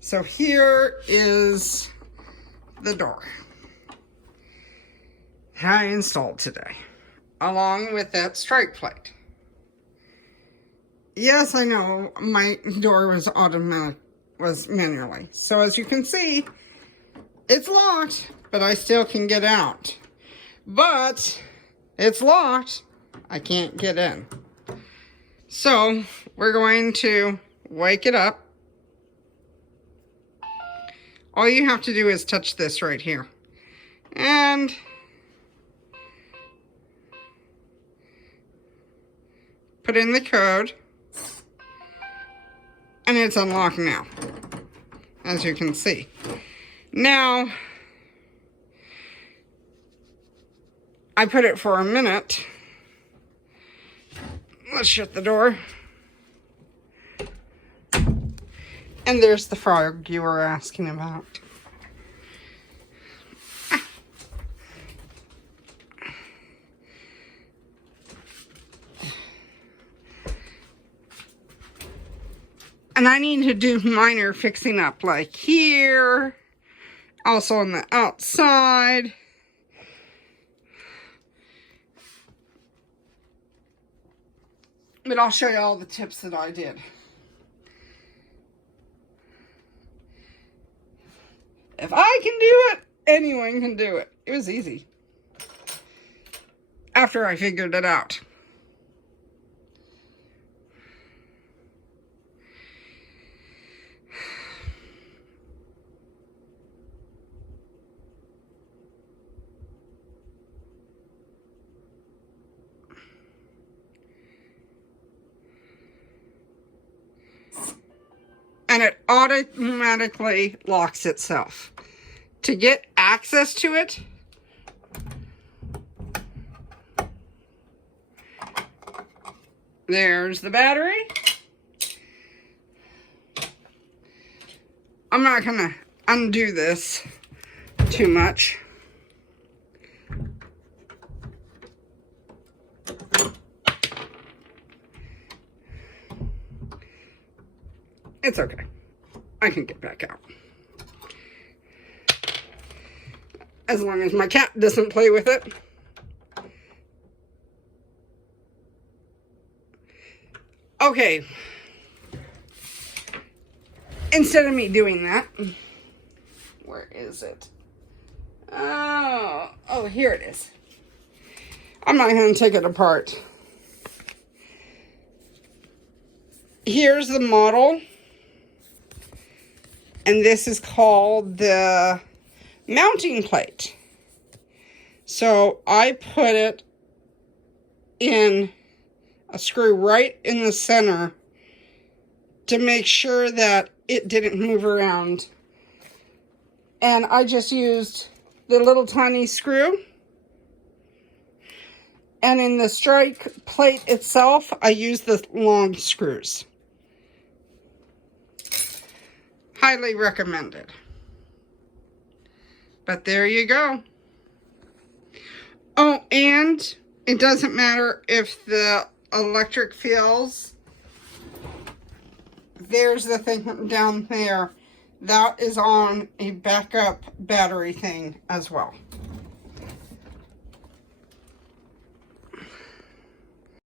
So here is the door that I installed today, along with that strike plate. Yes, I know my door was manually. So as you can see, it's locked, but I still can get out. But it's locked, I can't get in. So we're going to wake it up. All you have to do is touch this right here. And put in the code. And it's unlocked now, as you can see. Now, I put it for a minute. Let's shut the door. And there's the frog you were asking about. And I need to do minor fixing up, like here, also on the outside. But I'll show you all the tips that I did. If I can do it, anyone can do it. It was easy. After I figured it out. And it automatically locks itself. To get access to it, there's the battery. I'm not gonna undo this too much. It's okay. I can get back out. As long as my cat doesn't play with it. Okay. Instead of me doing that, where is it? Oh, here it is. I'm not going to take it apart. Here's the model. And this is called the mounting plate. So I put it in a screw right in the center to make sure that it didn't move around. And I just used the little tiny screw. And in the strike plate itself, I used the long screws. Highly recommended. But there you go. Oh, and it doesn't matter if the electric fails. There's the thing down there. That is on a backup battery thing as well.